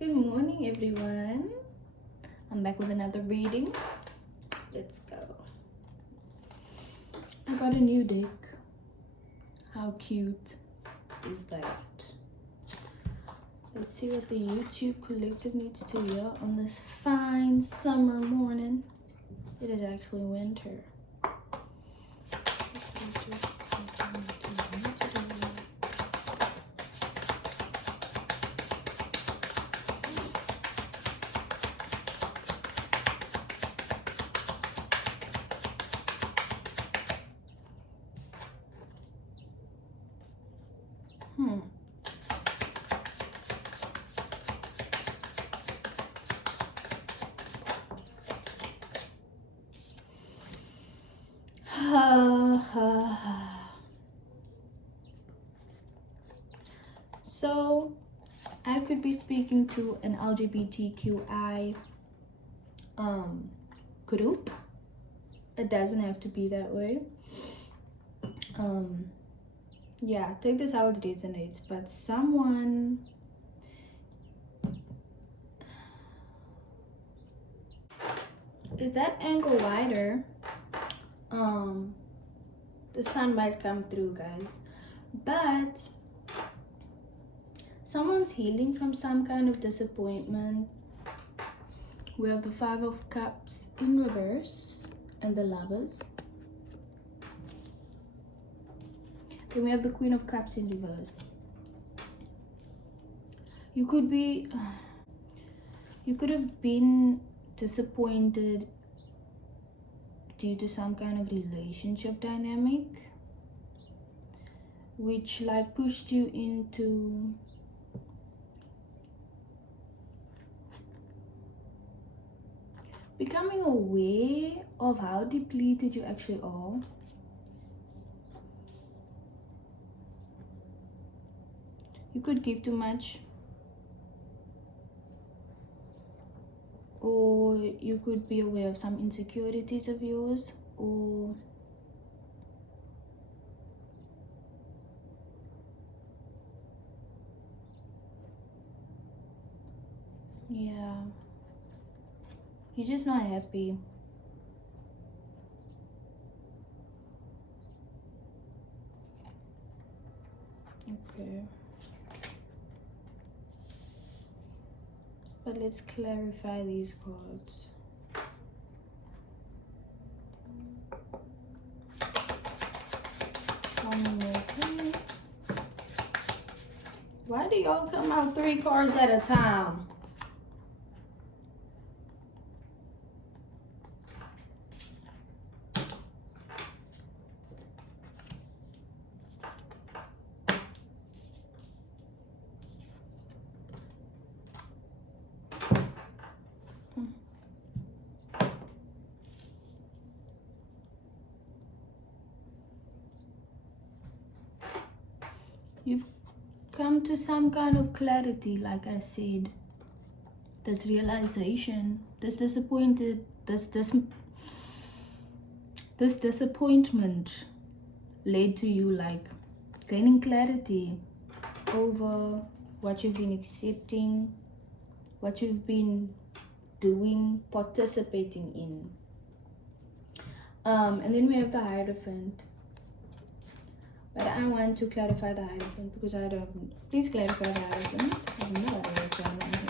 Good morning, everyone. I'm back with another reading. Let's go. I got a new deck. How cute is that? Let's see what the YouTube collective needs to hear on this fine summer morning. It is actually winter. So, I could be speaking to an LGBTQI group. It doesn't have to be that way. Yeah, take this how it resonates. But someone is that angle wider? The sun might come through, guys, but someone's healing from some kind of disappointment. We have the Five of Cups in reverse and the Lovers. Then we have the Queen of Cups in reverse. You could have been disappointed due to some kind of relationship dynamic which like pushed you into becoming aware of how depleted you actually are. You could give too much, or you could be aware of some insecurities of yours, or yeah, you're just not happy. Okay, but let's clarify these cards. One more, please. Why do y'all come out 3 cards at a time? You've come to some kind of clarity, like I said. This realization, this disappointment led to you like gaining clarity over what you've been accepting, what you've been doing, participating in. And then we have the Hierophant. But I want to clarify the Hierophant because I don't. Please clarify the Hierophant. I have no idea what's going on here.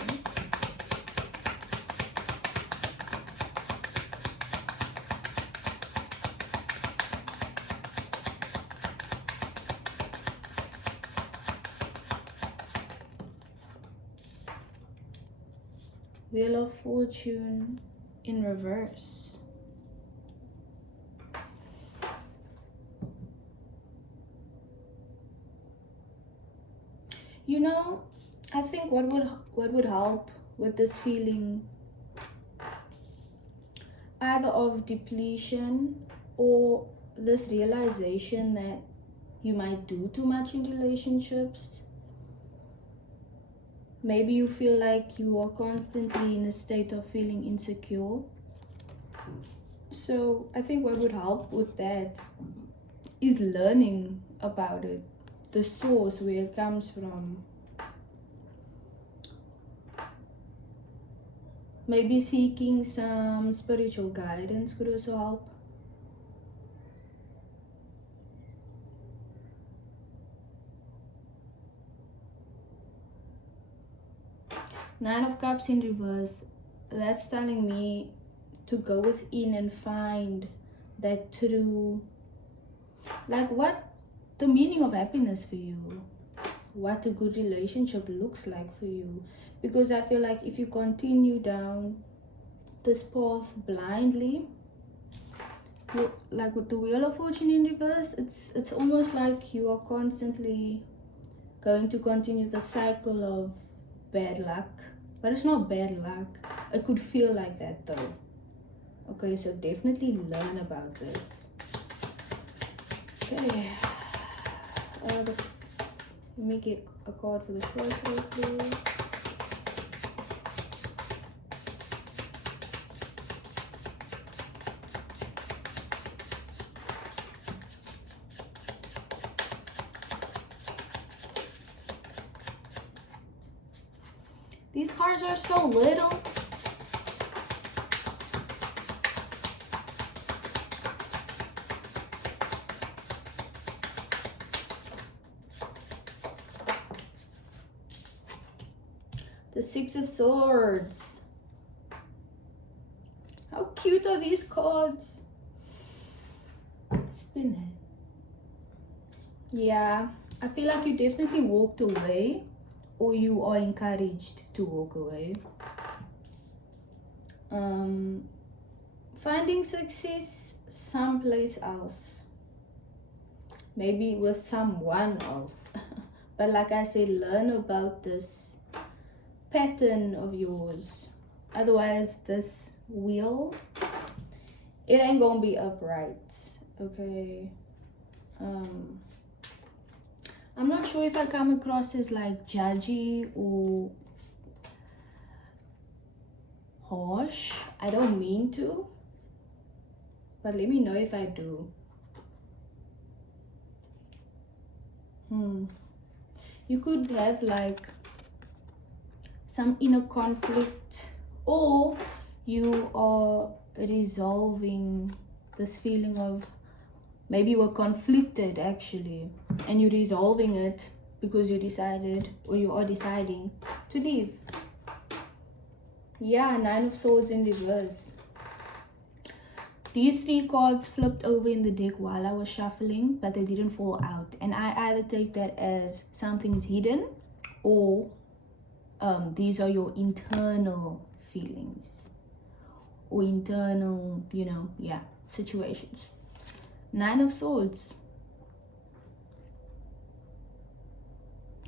Wheel of Fortune in reverse. You know, I think what would help with this feeling either of depletion or this realization that you might do too much in relationships. Maybe you feel like you are constantly in a state of feeling insecure. So I think what would help with that is learning about it, the source where it comes from. Maybe seeking some spiritual guidance could also help. Nine of Cups in reverse. That's telling me to go within and find that true, like what the meaning of happiness for you, what a good relationship looks like for you. Because I feel like if you continue down this path blindly, you, like with the Wheel of Fortune in reverse, it's almost like you are constantly going to continue the cycle of bad luck. But it's not bad luck. It could feel like that though. Okay, so definitely learn about this. Okay. Let me get a card for the first one, please. These cards are so little. The Six of Swords. How cute are these cards? Spin it. Yeah, I feel like you definitely walked away, or you are encouraged to walk away. Finding success someplace else, maybe with someone else. But like I said, learn about this pattern of yours. Otherwise, this wheel, it ain't gonna be upright. Okay. I'm not sure if I come across as like judgy or harsh. I don't mean to, but let me know if I do. You could have like some inner conflict, or you are resolving this feeling of, maybe you were conflicted actually, and you're resolving it because you decided, or you are deciding to leave. Yeah, Nine of Swords in reverse. These three cards flipped over in the deck while I was shuffling, but they didn't fall out. And I either take that as something is hidden, or these are your internal feelings or internal, situations. Nine of Swords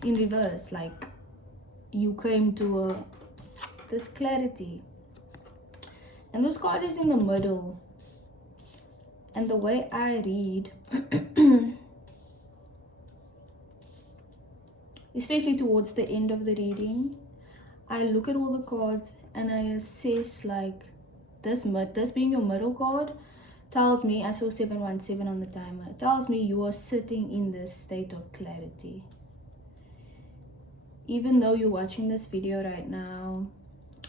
in reverse, like you came to this clarity, and this card is in the middle. And the way I read, especially towards the end of the reading, I look at all the cards and I assess, like, this being your middle card tells me, I saw 717 on the timer, it tells me you are sitting in this state of clarity. Even though you're watching this video right now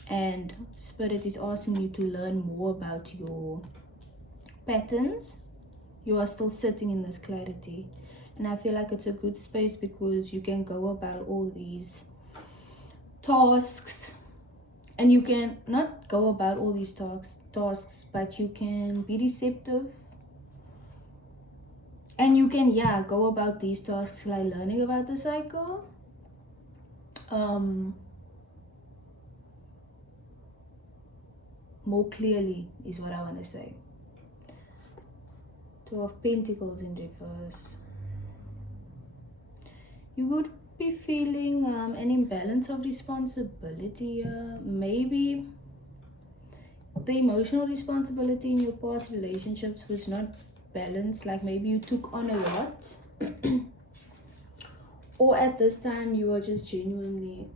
and Spirit is asking you to learn more about your patterns, you are still sitting in this clarity. And I feel like it's a good space because you can go about all these tasks, and you can not go about all these tasks, but you can be receptive, and you can go about these tasks like learning about the cycle, more clearly is what I want to say. Two of Pentacles in reverse. You would be feeling an imbalance of responsibility here. Maybe the emotional responsibility in your past relationships was not balanced. Like maybe you took on a lot or at this time you are just genuinely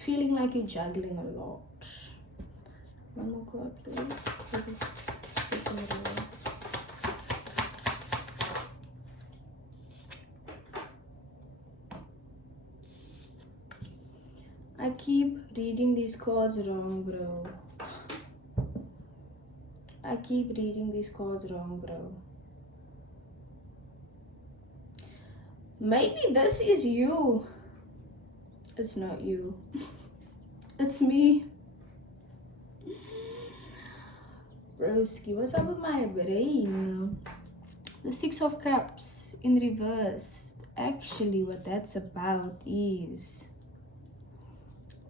feeling like you're juggling a lot. One more card, please. I keep reading these cards wrong, bro. I keep reading these cards wrong, bro. Maybe this is you. It's not you. It's me. Broski, what's up with my brain? The Six of Cups in reverse. Actually, what that's about is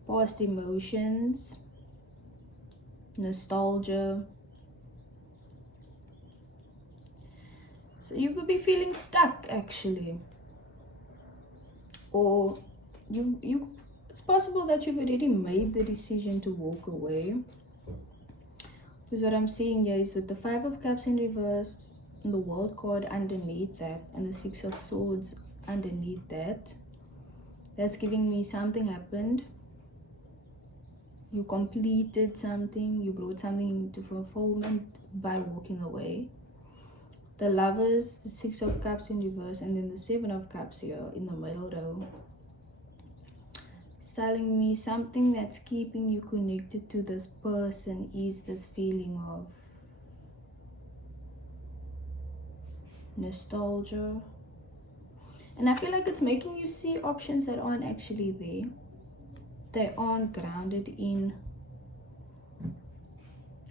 past emotions, nostalgia. So you could be feeling stuck, actually. Or it's possible that you've already made the decision to walk away. Because what I'm seeing here is with the Five of Cups in reverse, and the World card underneath that, and the Six of Swords underneath that, that's giving me something happened. You completed something, you brought something to fulfillment by walking away. The Lovers, the Six of Cups in reverse, and then the Seven of Cups here in the middle row. It's telling me something that's keeping you connected to this person is this feeling of nostalgia. And I feel like it's making you see options that aren't actually there. They aren't grounded in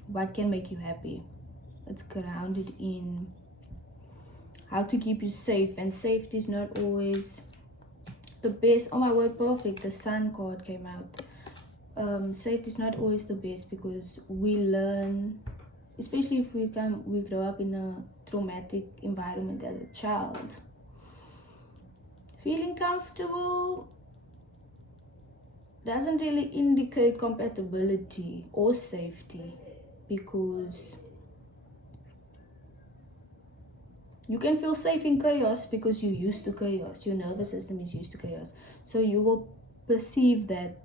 what can make you happy. It's grounded in how to keep you safe, and safety is not always the best. Oh my word, perfect. The Sun card came out. Safety is not always the best because we learn, especially if we grow up in a traumatic environment as a child. Feeling comfortable doesn't really indicate compatibility or safety, because you can feel safe in chaos because you're used to chaos. Your nervous system is used to chaos. So you will perceive that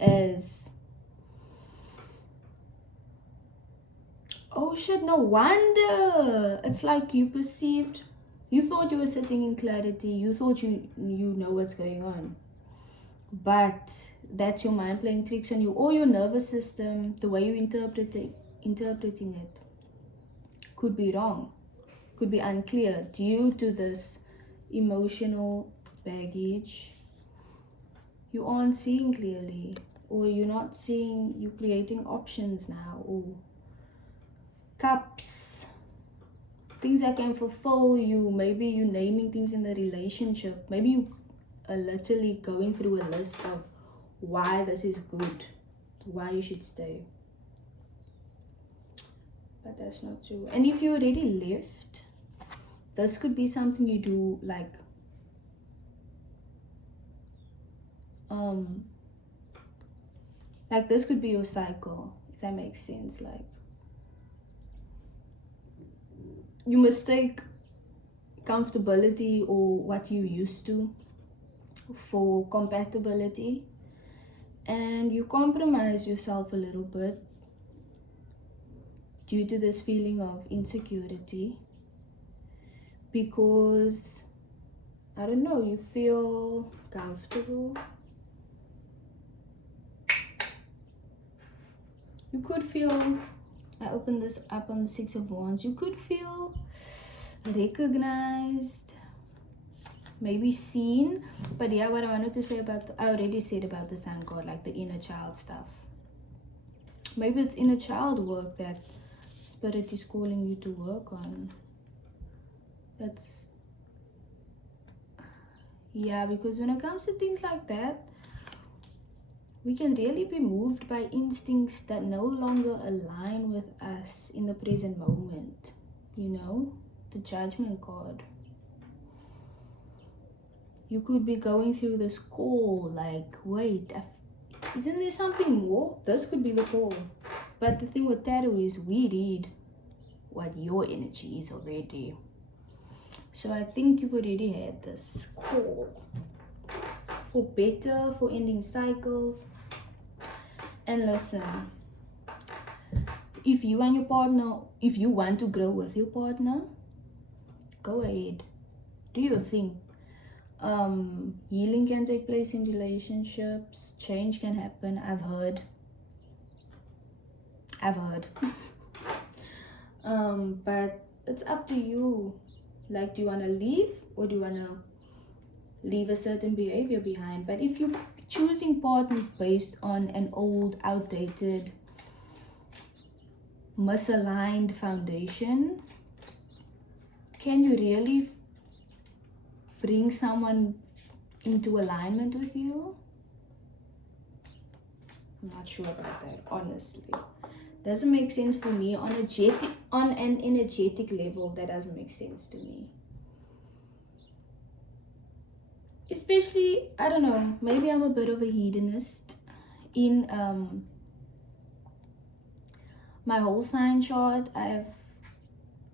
as, oh shit, no wonder. It's like you thought you were sitting in clarity. You thought you know what's going on. But that's your mind playing tricks on you, or your nervous system, the way you're interpreting it could be wrong. Could be unclear due to this emotional baggage. You aren't seeing clearly, or you're creating options now, or cups, things that can fulfill you. Maybe you're naming things in the relationship. Maybe you are literally going through a list of why this is good, why you should stay. But that's not true. And if you already left, this could be something you do, like this could be your cycle, if that makes sense. Like, you mistake comfortability or what you used to for compatibility, and you compromise yourself a little bit due to this feeling of insecurity, because I don't know, you feel comfortable. You could feel, I opened this up on the Six of Wands, you could feel recognized, maybe seen. But yeah, what I wanted to say I already said about the Sun card, like the inner child stuff. Maybe it's inner child work that Spirit is calling you to work on. Yeah, because when it comes to things like that, we can really be moved by instincts that no longer align with us in the present moment. You know, the Judgment card. You could be going through this call, like, wait, isn't there something more? This could be the call. But the thing with tarot is we read what your energy is already. So I think you've already had this call for better, for ending cycles. And listen, if you and your partner, if you want to grow with your partner, go ahead, do your thing. Healing can take place in relationships. Change can happen. I've heard. But it's up to you. Like, do you want to leave, or do you want to leave a certain behavior behind? But if you're choosing partners based on an old, outdated, misaligned foundation, can you really bring someone into alignment with you? I'm not sure about that, honestly. Doesn't make sense for me on an energetic level. That doesn't make sense to me. Especially, I don't know, maybe I'm a bit of a hedonist. In my whole sign chart, I have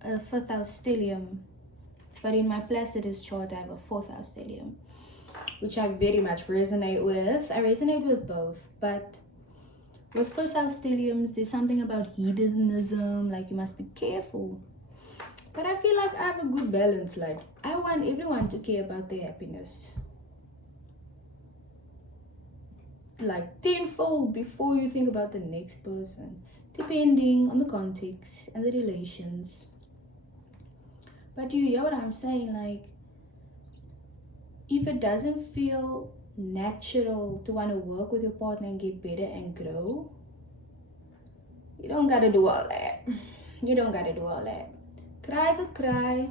a 5th house stellium, but in my Placidus chart, I have a 4th house stellium, which I very much resonate with. I resonate with both, but with 5th house stelliums, there's something about hedonism, like you must be careful. But I feel like I have a good balance. Like, I want everyone to care about their happiness, like tenfold before you think about the next person, depending on the context and the relations. But you hear what I'm saying? Like, if it doesn't feel natural to want to work with your partner and get better and grow, you don't gotta do all that. You don't gotta do all that. Cry the cry,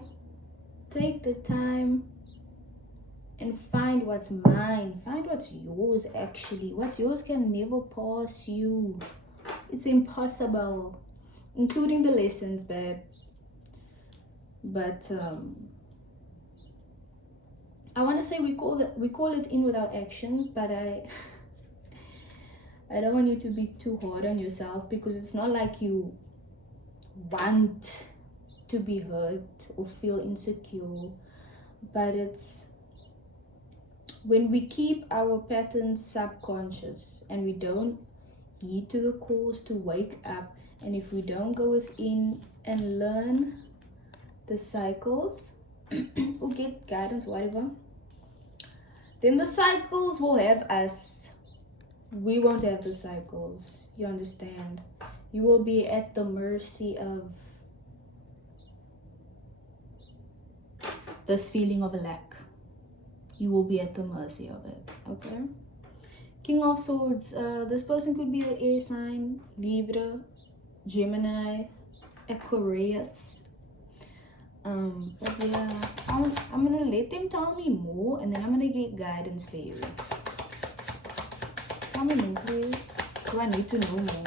take the time, and find what's mine. Find what's yours. Actually, what's yours can never pass you. It's impossible, including the lessons, babe. But I want to say we call it in without actions, but I don't want you to be too hard on yourself, because it's not like you want to be hurt or feel insecure, but it's when we keep our patterns subconscious and we don't heed to the calls to wake up, and if we don't go within and learn the cycles or get guidance, whatever, then the cycles will have us. We won't have the cycles. You understand? You will be at the mercy of this feeling of a lack. You will be at the mercy of it. Okay? King of Swords. This person could be an air sign, Libra, Gemini, Aquarius. But yeah, I'm gonna let them tell me more, and then I'm gonna get guidance for you. Tell me more, please. Do I need to know more?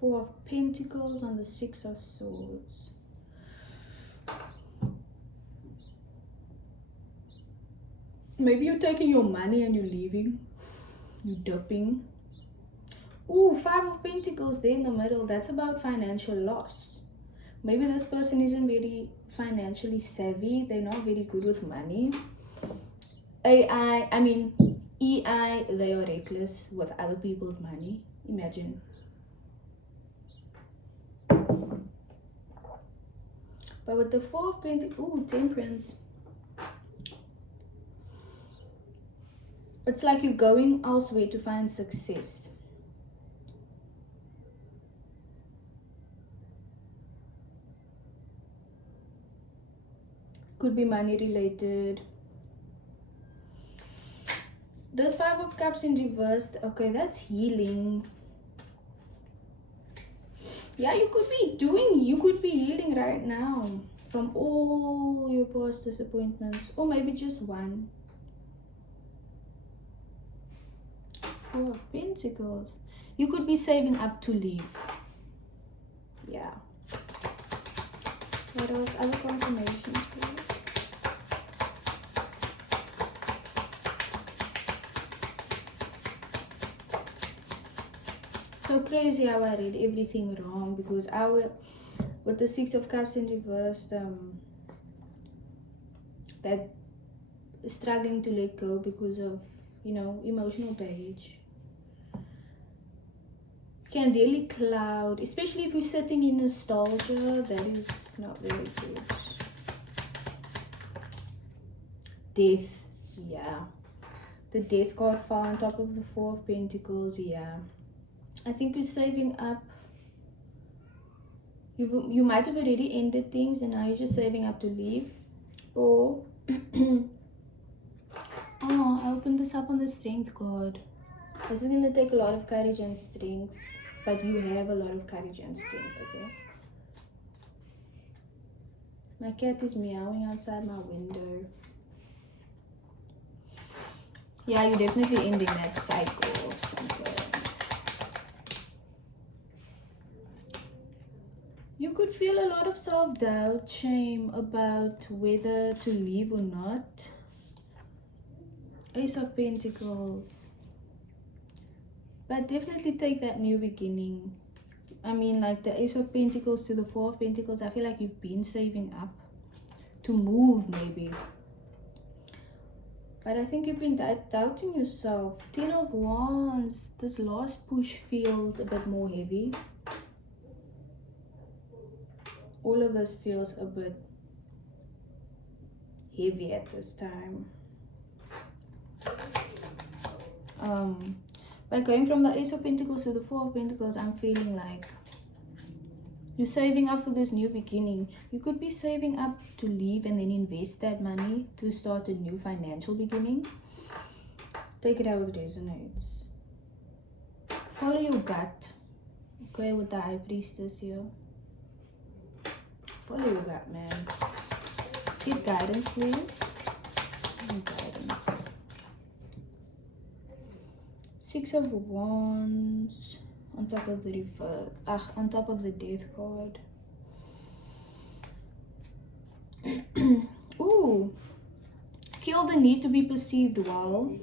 4 of Pentacles on the 6 of Swords. Maybe you're taking your money and you're leaving. You're dipping. Ooh, 5 of Pentacles there in the middle. That's about financial loss. Maybe this person isn't very financially savvy. They're not very good with money. EI, they are reckless with other people's money. Imagine. But with the 4 of Pentacles, ooh, Temperance. It's like you're going elsewhere to find success. Could be money related. This 5 of Cups in reverse. Okay, that's healing. Yeah, you could be healing right now from all your past disappointments, or maybe just one. 4 of Pentacles. You could be saving up to leave. Yeah. What else? Other confirmations, please. So crazy how I read everything wrong, because with the 6 of Cups in reverse, that is struggling to let go because of, emotional baggage. Can really cloud, especially if you're sitting in nostalgia. That is not very good. Death. Yeah. The Death card fell on top of the Four of Pentacles. Yeah. I think you're saving up. You might have already ended things and now you're just saving up to leave. Or oh, I opened this up on the Strength card. This is going to take a lot of courage and strength, but you have a lot of courage and strength, okay? My cat is meowing outside my window. Yeah, you're definitely ending that cycle or something. You could feel a lot of self-doubt, shame about whether to leave or not. Ace of Pentacles. But definitely take that new beginning. I mean, like the Ace of Pentacles to the Four of Pentacles, I feel like you've been saving up to move maybe. But I think you've been doubting yourself. 10 of Wands, this last push feels a bit more heavy. All of this feels a bit heavy at this time. By going from the Ace of Pentacles to the Four of Pentacles, I'm feeling like you're saving up for this new beginning. You could be saving up to leave and then invest that money to start a new financial beginning. Take it how it resonates. Follow your gut. Okay, with the High Priestess here. Follow your gut, man. Let's get guidance, please. Guidance. Six of Wands on top of the reverse. On top of the Death card. Ooh. Kill the need to be perceived well.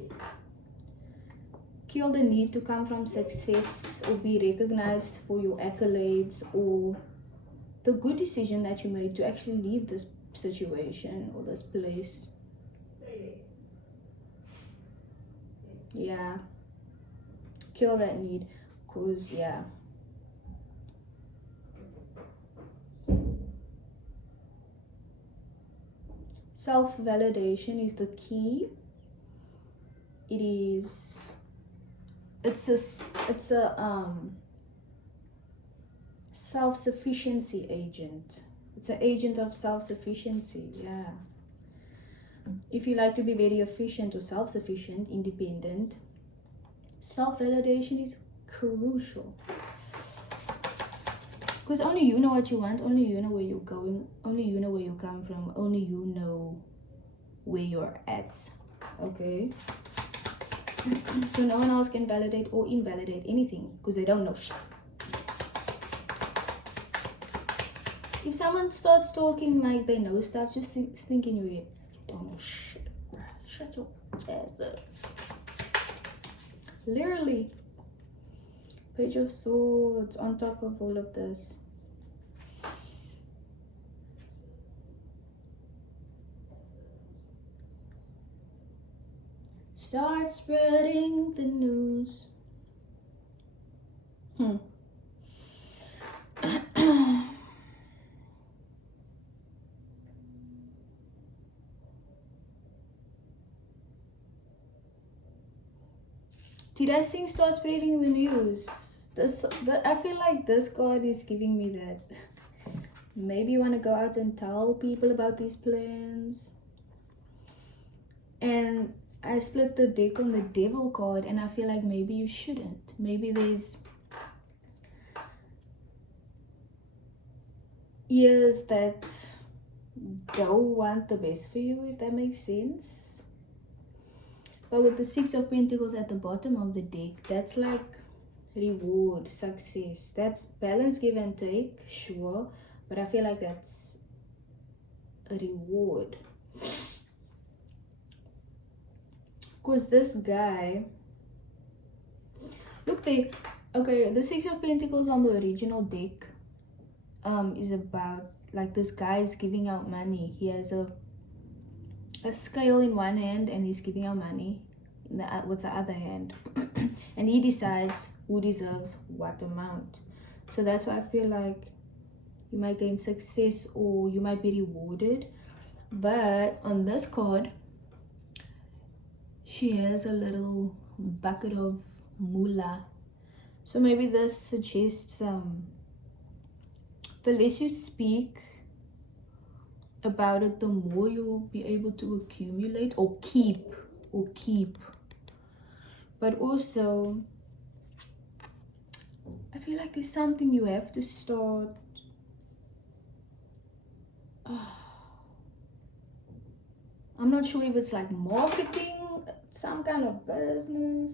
Kill the need to come from success or be recognized for your accolades or the good decision that you made to actually leave this situation or this place. Yeah. Kill that need. Because, yeah. Self-validation is the key. It's a self-sufficiency agent. It's an agent of self-sufficiency. Yeah. If you like to be very efficient or self-sufficient, independent, self-validation is crucial. Because only you know what you want, only you know where you're going, only you know where you come from, only you know where you're at. Okay? So no one else can validate or invalidate anything because they don't know shit. If someone starts talking like they know stuff, just think in your head, you don't know shit. Shut your ass up. Literally. Page of Swords on top of all of this. Start spreading the news. Did I sing Start Spreading the News? I feel like this card is giving me that. Maybe you want to go out and tell people about these plans. And I split the deck on the Devil card and I feel like maybe you shouldn't. Maybe there's ears that don't want the best for you, if that makes sense. But with the Six of Pentacles at the bottom of the deck, that's like reward, success. That's balance, give and take, sure. But I feel like that's a reward. Because this guy, look there. Okay, the Six of Pentacles on the original deck is about like this guy is giving out money. He has a scale in one hand and he's giving out money with the other hand. And he decides who deserves what amount. So that's why I feel like you might gain success or you might be rewarded. But on this card, she has a little bucket of moolah. So maybe this suggests the less you speak about it, the more you'll be able to accumulate or keep. But also, I feel like there's something you have to start. I'm not sure if it's like marketing, some kind of business.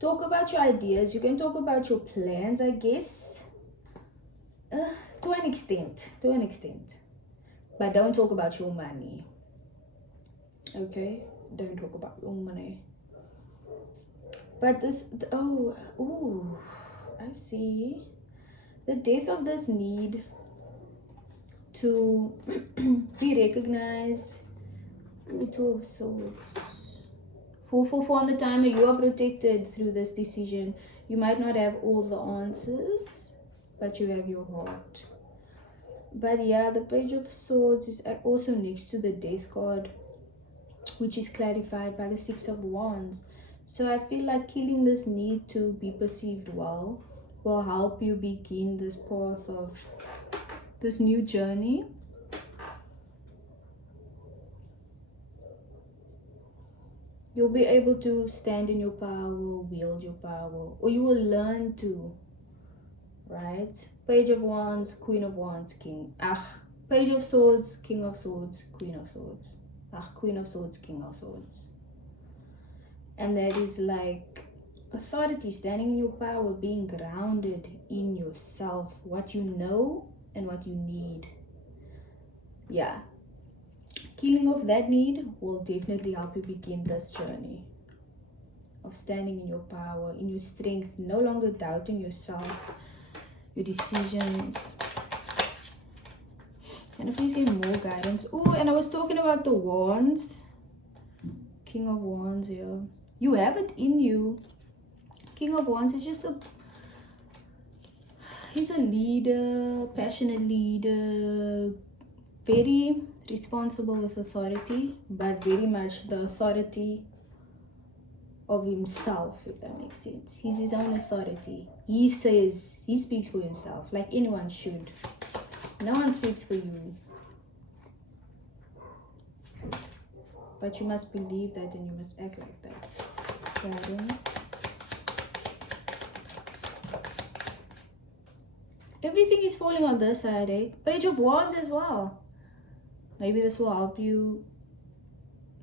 Talk about your ideas. You can talk about your plans, I guess. To an extent. But don't talk about your money. Okay? Don't talk about your money. But this, oh, I see. The death of this need to be recognized. Two of Swords. 4 on the timer. You are protected through this decision. You might not have all the answers, but you have your heart. But yeah, the Page of Swords is also next to the Death card, which is clarified by the 6 of Wands. So I feel like killing this need to be perceived well will help you begin this path of this new journey. You'll be able to stand in your power, wield your power, or you will learn to, right? Page of Wands, Queen of Wands, King. Page of Swords, King of Swords, Queen of Swords. Queen of Swords, King of Swords. And that is like authority, standing in your power, being grounded in yourself, what you know and what you need. Yeah. Killing off that need will definitely help you begin this journey of standing in your power, in your strength, no longer doubting yourself, your decisions. And if you see more guidance. Oh, and I was talking about the Wands. King of Wands here. You have it in you. King of Wands is just he's a leader, passionate leader, very responsible with authority, but very much the authority of himself, if that makes sense. He's his own authority. He speaks for himself, like anyone should. No one speaks for you. But you must believe that and you must act like that. Guidance. Everything is falling on this side, eh? Page of Wands as well. Maybe this will help you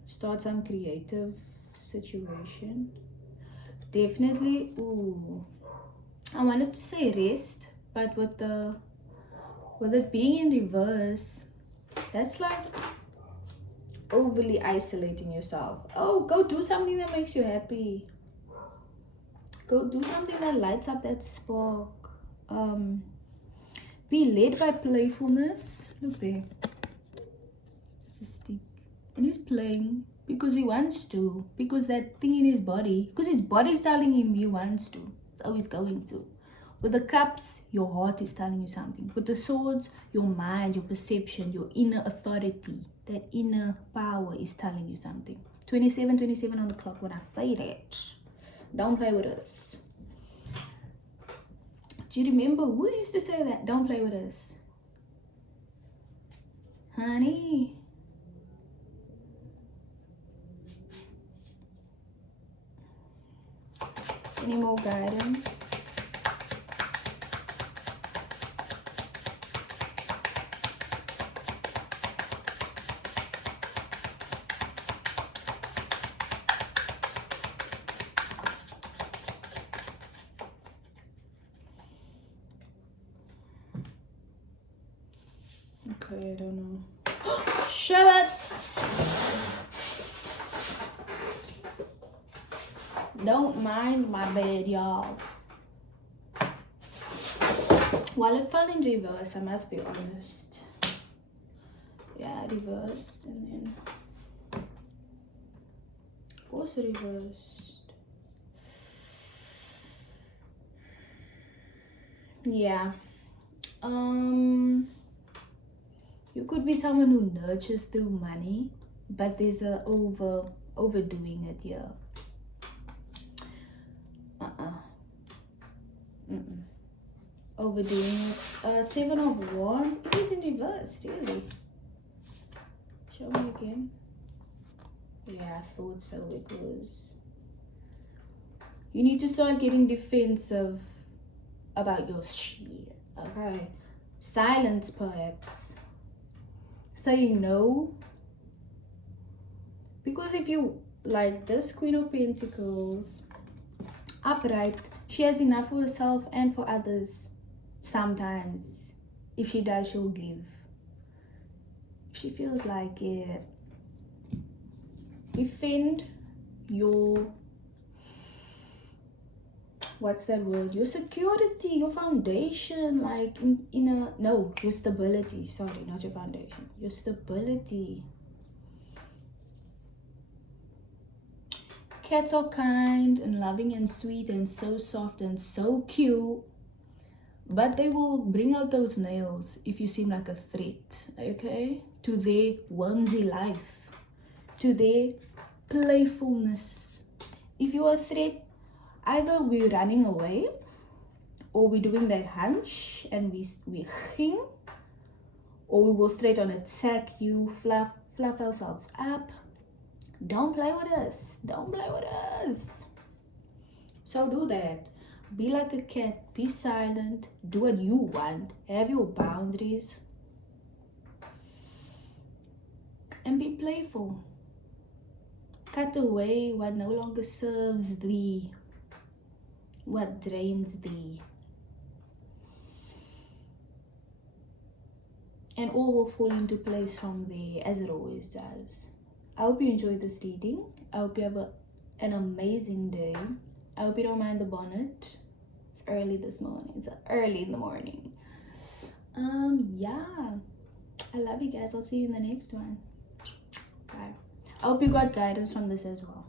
start some creative situation. Definitely. Ooh, I wanted to say rest, but with it being in reverse, that's like overly isolating yourself. Oh, go do something that makes you happy. Go do something that lights up that spark. Be led by playfulness. Look there. It's a stick. And he's playing because he wants to. Because that thing in his body. Because his body is telling him he wants to. It's always going to. With the cups, your heart is telling you something. With the swords, your mind, your perception, your inner authority, that inner power is telling you something. 27 on the clock when I say that. Don't play with us. Do you remember who used to say that? Don't play with us. Honey. Any more guidance? Okay, I don't know. Show it! Don't mind my bed, y'all. While it fell in reverse, I must be honest. Yeah, reversed and then also reversed. Yeah. You could be someone who nurtures through money, but there's a overdoing it here. Overdoing it. 7 of Wands. Is it in reverse? Really? Show me again. Yeah, I thought so, because you need to start getting defensive about your shit. Okay. Silence, perhaps. Saying no. Because if you, like this Queen of Pentacles, upright, she has enough for herself and for others. Sometimes. If she does, she'll give. If she feels like it. Defend your, what's that word? Your security, your foundation, like your stability. Sorry, not your foundation. Your stability. Cats are kind and loving and sweet and so soft and so cute, but they will bring out those nails if you seem like a threat, okay? To their whimsy life, to their playfulness. If you're a threat, either we're running away or we're doing that hunch and we ging, or we will straight on attack you, fluff ourselves up. Don't play with us. Don't play with us. So do that. Be like a cat. Be silent. Do what you want. Have your boundaries. And be playful. Cut away what no longer serves thee. What drains thee. And all will fall into place from there, as it always does. I hope you enjoyed this reading. I hope you have an amazing day. I hope you don't mind the bonnet. It's early this morning. It's early in the morning. Yeah. I love you guys. I'll see you in the next one. Bye. I hope you got guidance from this as well.